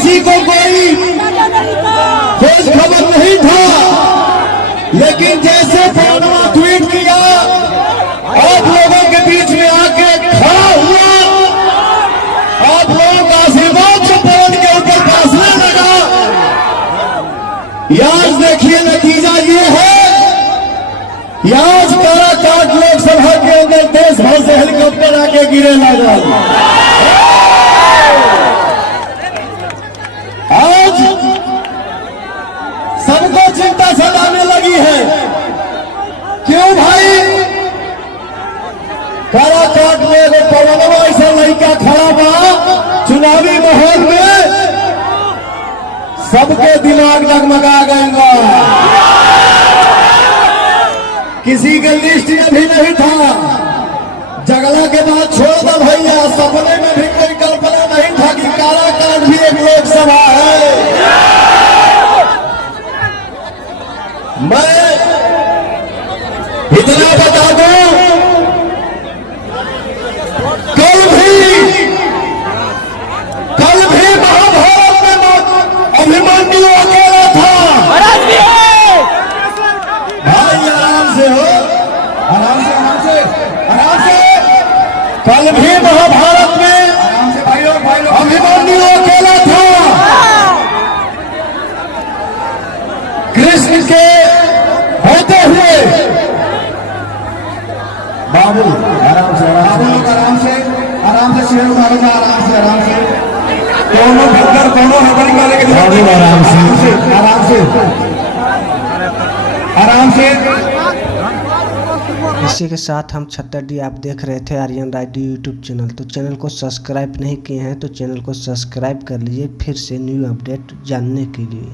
किसी को कोई खोज खबर नहीं था, लेकिन जैसे पौर्णिमा ट्वीट किया, आप लोगों के बीच में आके खड़ा हुआ, आप लोगों का आशीर्वाद जो पवन के ऊपर फासला लगा, आज देखिए नतीजा ये है। आज काराकाट लोकसभा के अंदर देश भर से हेलीकॉप्टर आके गिरे लगा। आज सबको चिंता सताने लगी है। क्यों भाई? काराकाट में एगो पवनवा ऐसा लड़का खड़ा बा, चुनावी माहौल में सबके दिमाग डगमगा गएगा। किसी के लिस्ट में भी नहीं था, जगला के बाद छोड़ दो भैया, सपने में भी कोई कल्पना नहीं था कि काराकाट भी एक लोकसभा है। मैं इतना बता दूं, कल भी महाभारत में अभिमन्यु अकेला था। भाई आराम से हो, आराम से आराम से आराम से। कल भी महाभारत में अभिमन्यु अकेला था। कृष्ण के होते हुए बाबू आराम से, बाबू लोग आराम से, आराम से शेर उतारो, आराम से आराम से। दोनों भक्कर दोनों हमारी वाले के बाबू आराम से आराम से आराम से। इसी के साथ हम 76D आप देख रहे थे आर्यन राइडी यूट्यूब चैनल। तो चैनल को सब्सक्राइब नहीं किए हैं तो चैनल को सब्सक्राइब कर लीजिए फिर से न्यू अपडेट जानने के लिए।